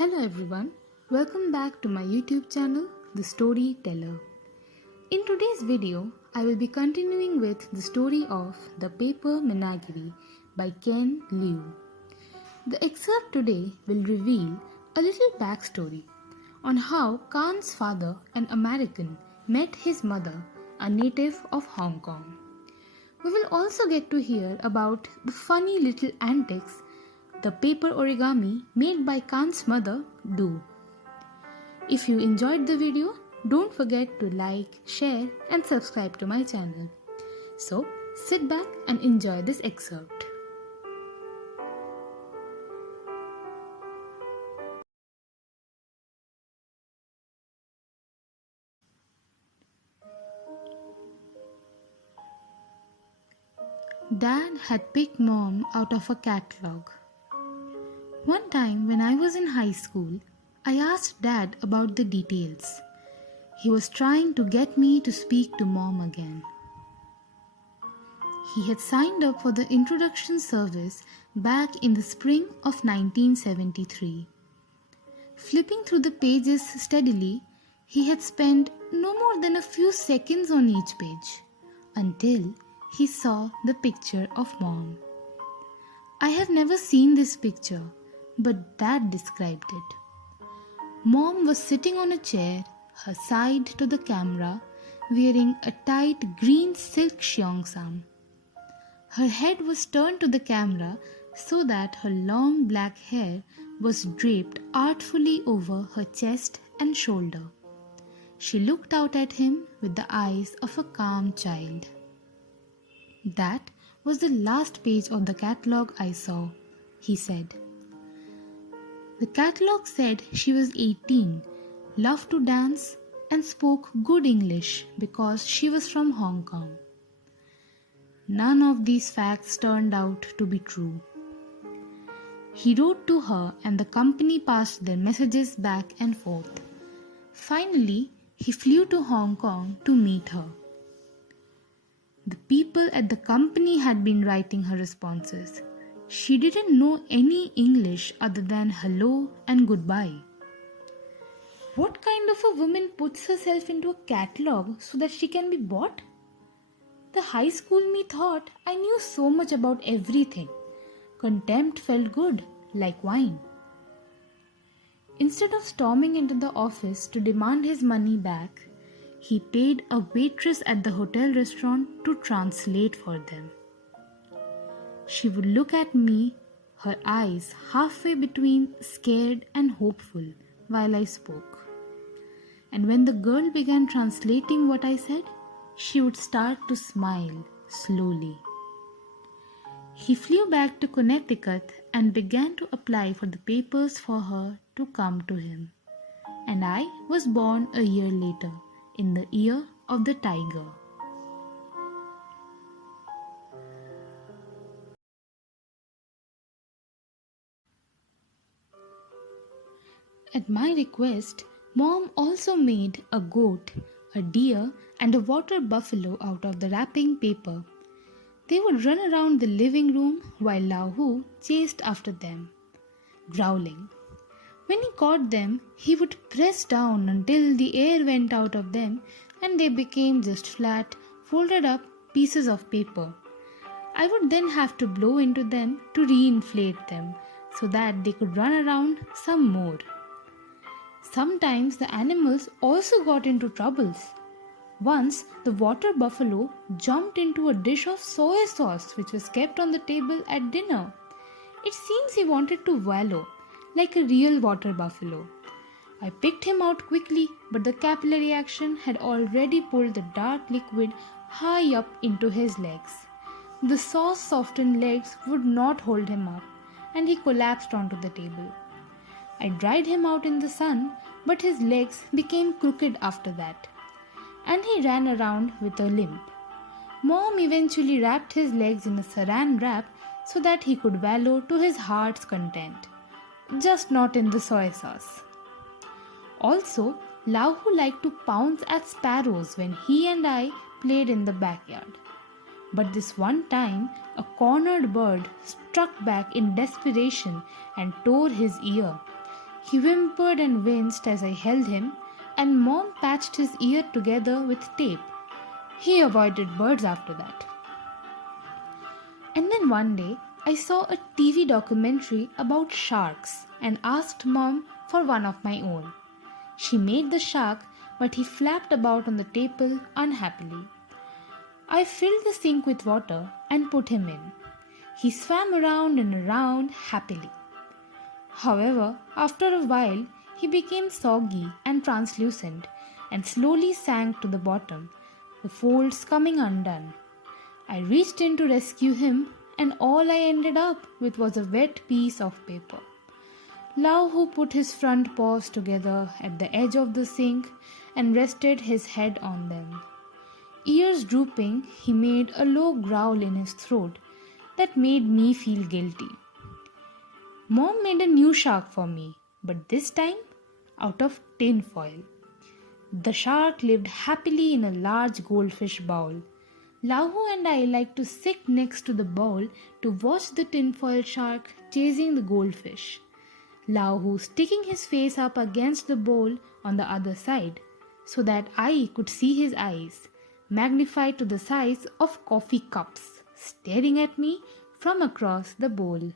Hello everyone, welcome back to my YouTube channel, The Storyteller. In today's video, I will be continuing with the story of The Paper Menagerie by Ken Liu. The excerpt today will reveal a little backstory on how Khan's father, an American, met his mother, a native of Hong Kong. We will also get to hear about the funny little antics the paper origami made by Khan's mother do. If you enjoyed the video, don't forget to like, share and subscribe to my channel. So sit back and enjoy this excerpt. Dad had picked Mom out of a catalog. One time when I was in high school, I asked Dad about the details. He was trying to get me to speak to Mom again. He had signed up for the introduction service back in the spring of 1973. Flipping through the pages steadily, he had spent no more than a few seconds on each page until he saw the picture of Mom. I have never seen this picture, but Dad described it. Mom was sitting on a chair, her side to the camera, wearing a tight green silk cheongsam. Her head was turned to the camera so that her long black hair was draped artfully over her chest and shoulder. She looked out at him with the eyes of a calm child. That was the last page of the catalogue I saw, he said. The catalogue said she was 18, loved to dance, and spoke good English because she was from Hong Kong. None of these facts turned out to be true. He wrote to her and the company passed their messages back and forth. Finally, he flew to Hong Kong to meet her. The people at the company had been writing her responses. She didn't know any English other than hello and goodbye. What kind of a woman puts herself into a catalogue so that she can be bought? The high school me thought I knew so much about everything. Contempt felt good, like wine. Instead of storming into the office to demand his money back, he paid a waitress at the hotel restaurant to translate for them. She would look at me, her eyes halfway between scared and hopeful, while I spoke. And when the girl began translating what I said, she would start to smile slowly. He flew back to Connecticut and began to apply for the papers for her to come to him. And I was born a year later, in the year of the tiger. At my request, Mom also made a goat, a deer, and a water buffalo out of the wrapping paper. They would run around the living room while Lao Hu chased after them, growling. When he caught them, he would press down until the air went out of them and they became just flat, folded up pieces of paper. I would then have to blow into them to reinflate them so that they could run around some more. Sometimes the animals also got into troubles. Once, the water buffalo jumped into a dish of soy sauce which was kept on the table at dinner. It seems he wanted to wallow, like a real water buffalo. I picked him out quickly, but the capillary action had already pulled the dark liquid high up into his legs. The sauce-softened legs would not hold him up, and he collapsed onto the table. I dried him out in the sun, but his legs became crooked after that, and he ran around with a limp. Mom eventually wrapped his legs in a saran wrap so that he could wallow to his heart's content, just not in the soy sauce. Also, Lao Hu liked to pounce at sparrows when he and I played in the backyard. But this one time, a cornered bird struck back in desperation and tore his ear. He whimpered and winced as I held him, and Mom patched his ear together with tape. He avoided birds after that. And then one day, I saw a TV documentary about sharks and asked Mom for one of my own. She made the shark, but he flapped about on the table unhappily. I filled the sink with water and put him in. He swam around and around happily. However, after a while, he became soggy and translucent and slowly sank to the bottom, the folds coming undone. I reached in to rescue him, and all I ended up with was a wet piece of paper. Lahu put his front paws together at the edge of the sink and rested his head on them. Ears drooping, he made a low growl in his throat that made me feel guilty. Mom made a new shark for me, but this time out of tin foil. The shark lived happily in a large goldfish bowl. Lahu and I liked to sit next to the bowl to watch the tinfoil shark chasing the goldfish. Lahu sticking his face up against the bowl on the other side so that I could see his eyes, magnified to the size of coffee cups, staring at me from across the bowl.